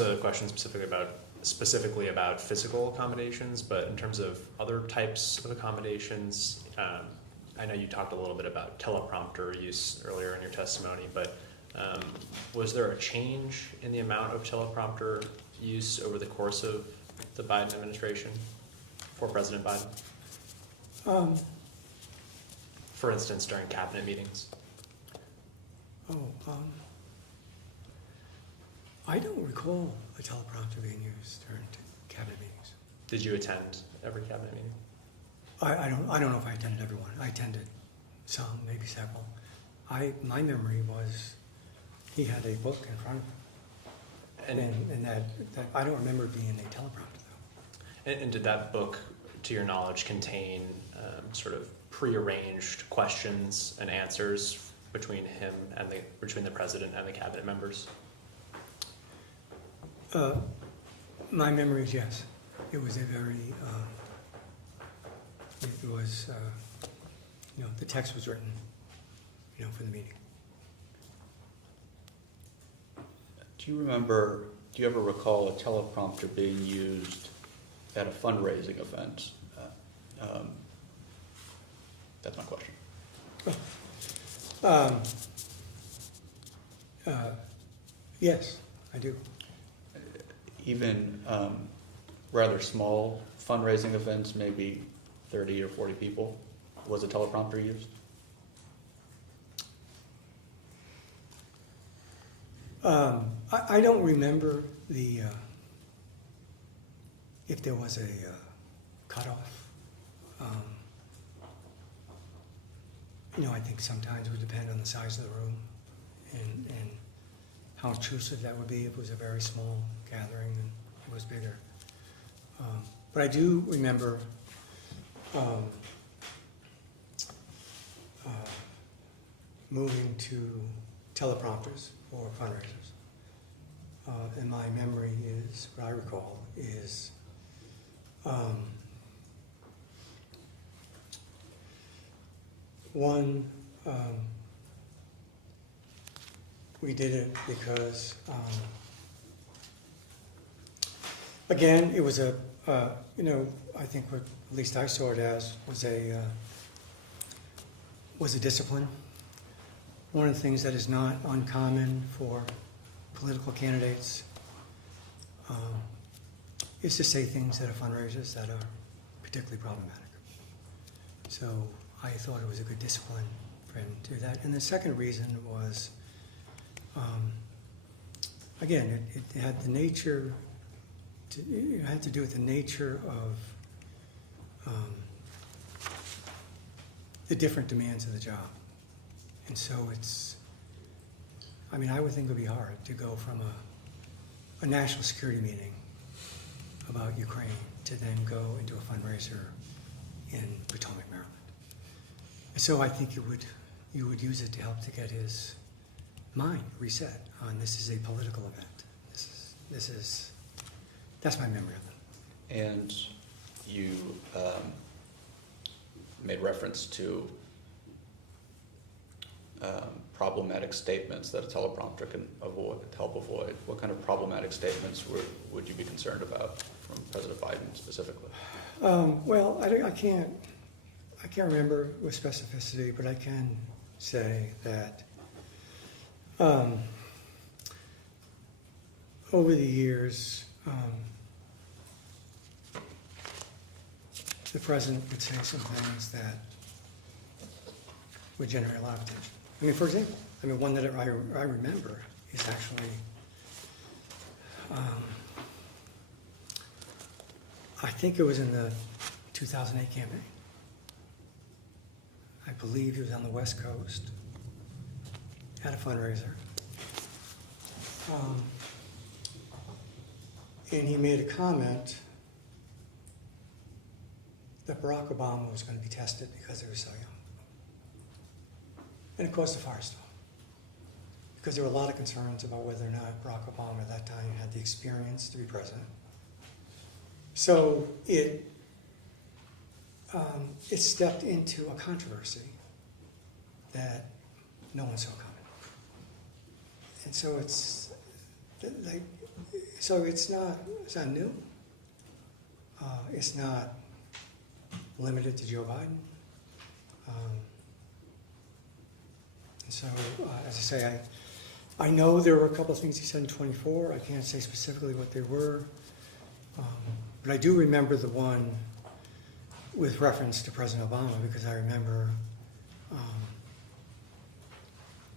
a question specifically about physical accommodations, but in terms of other types of accommodations, I know you talked a little bit about teleprompter use earlier in your testimony, but was there a change in the amount of teleprompter use over the course of the Biden administration for President Biden? For instance, during cabinet meetings? I don't recall a teleprompter being used during cabinet meetings. Did you attend every cabinet meeting? I don't know if I attended every one. I attended some, maybe several. My memory was he had a book in front of him, and that I don't remember it being a teleprompter though. And did that book, to your knowledge, contain sort of prearranged questions and answers between him and between the president and the cabinet members? My memory is yes. It was a very, the text was written, for the meeting. Do you ever recall a teleprompter being used at a fundraising event? That's my question. Yes, I do. Even rather small fundraising events, maybe 30 or 40 people, was a teleprompter used? I don't remember if there was a cutoff. I think sometimes it would depend on the size of the room and how intrusive that would be if it was a very small gathering and it was bigger. But I do remember moving to teleprompters for fundraisers. And my memory is, what I recall, is one, we did it because, again, it was I think what at least I saw it as was a discipline. One of the things that is not uncommon for political candidates is to say things at fundraisers that are particularly problematic. So I thought it was a good discipline for him to do that. And the second reason was, again, it had the nature, it had to do with the nature of the different demands of the job. And so I would think it would be hard to go from a national security meeting about Ukraine to then go into a fundraiser in Potomac, Maryland. And so I think you would use it to help to get his mind reset on this is a political event. That's my memory of it. And you made reference to problematic statements that a teleprompter can help avoid. What kind of problematic statements would you be concerned about from President Biden specifically? Well, I can't remember with specificity, but I can say that over the years, the president would say some things that would generate a lot of attention. For example, one that I remember is actually, I think it was in the 2008 campaign. I believe he was on the West Coast at a fundraiser. And he made a comment that Barack Obama was going to be tested because he was so young. And it caused a firestorm. Because there were a lot of concerns about whether or not Barack Obama at that time had the experience to be president. So it stepped into a controversy that no one saw coming. And so it's like So it's not new. It's not limited to Joe Biden. And so, as I say, I know there were a couple of things he said in 24. I can't say specifically what they were. But I do remember the one with reference to President Obama, because I remember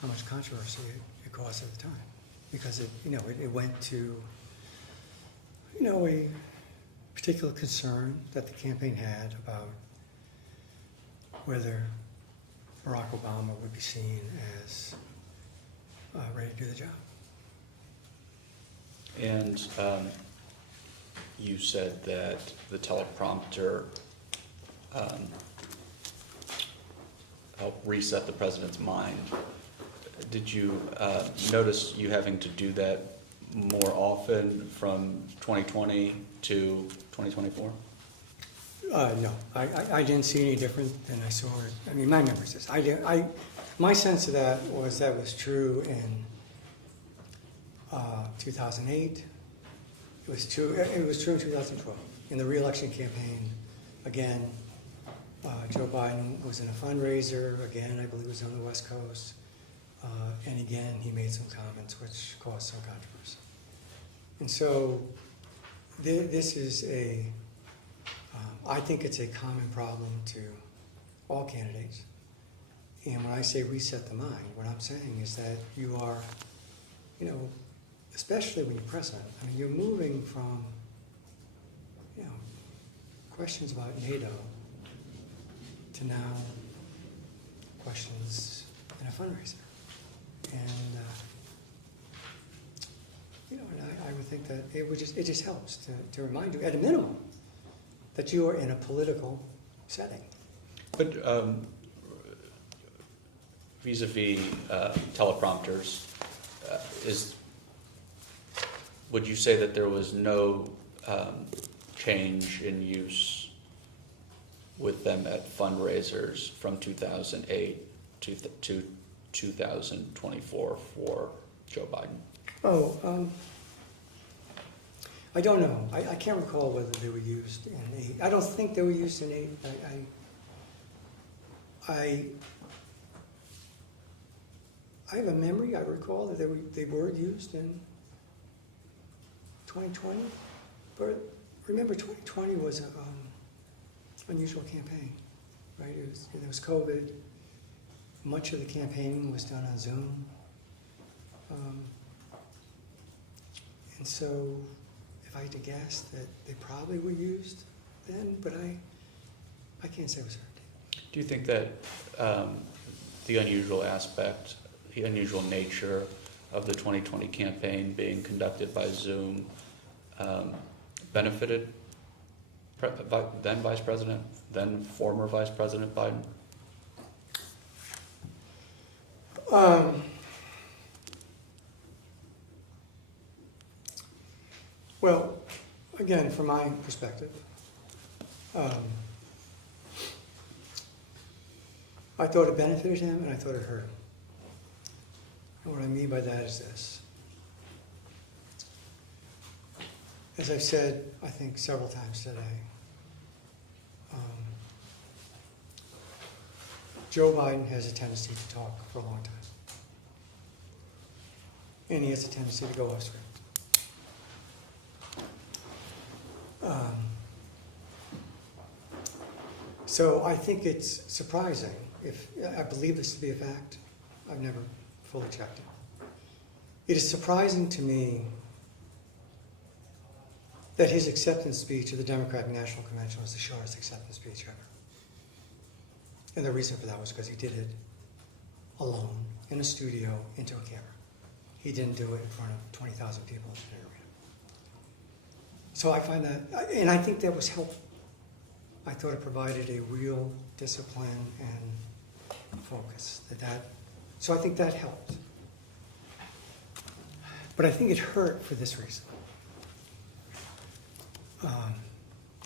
how much controversy it caused at the time. Because it went to, a particular concern that the campaign had about whether Barack Obama would be seen as ready to do the job. And you said that the teleprompter helped reset the president's mind. Did you notice you having to do that more often from 2020 to 2024? No, I didn't see any different than I saw it. I mean, my memory says my sense of that was true in 2008. It was true in 2012 in the re-election campaign. Again, Joe Biden was in a fundraiser. Again, I believe it was on the West Coast. And again, he made some comments which caused some controversy. And so this is I think it's a common problem to all candidates. And when I say reset the mind, what I'm saying is that you are, especially when you're president, I mean, you're moving from, questions about NATO to now questions in a fundraiser. And, I would think that it just helps to remind you, at a minimum, that you are in a political setting. But vis-a-vis teleprompters, would you say that there was no change in use with them at fundraisers from 2008 to 2024 for Joe Biden? I don't know. I can't recall whether they were used in 8. I don't think they were used in 8. I have a memory. I recall that they were used in 2020. But remember, 2020 was an unusual campaign, right? There was COVID. Much of the campaigning was done on Zoom. And so, if I had to guess, that they probably were used then, but I can't say with certainty. Do you think that the unusual aspect, the unusual nature of the 2020 campaign being conducted by Zoom benefited then Vice President, then former Vice President Biden? Well, again, from my perspective, I thought it benefited him and I thought it hurt him. And what I mean by that is this. As I've said, I think several times today, Joe Biden has a tendency to talk for a long time. And he has a tendency to go off script. So I think it's surprising, if I believe this to be a fact. I've never fully checked it. It is surprising to me that his acceptance speech at the Democratic National Convention was the shortest acceptance speech ever. And the reason for that was because he did it alone, in a studio, into a camera. He didn't do it in front of 20,000 people in an arena. So I find that, and I think that was helpful. I thought it provided a real discipline and focus. So I think that helped. But I think it hurt for this reason.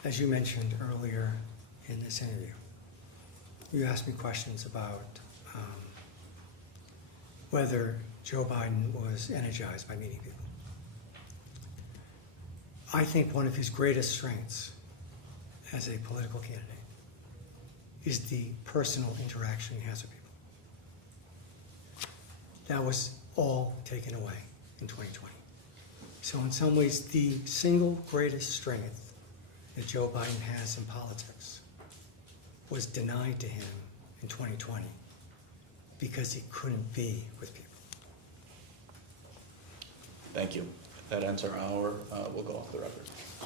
As you mentioned earlier in this interview, you asked me questions about whether Joe Biden was energized by meeting people. I think one of his greatest strengths as a political candidate is the personal interaction he has with people. That was all taken away in 2020. So in some ways, the single greatest strength that Joe Biden has in politics was denied to him in 2020 because he couldn't be with people. Thank you. That ends our hour. We'll go off the record.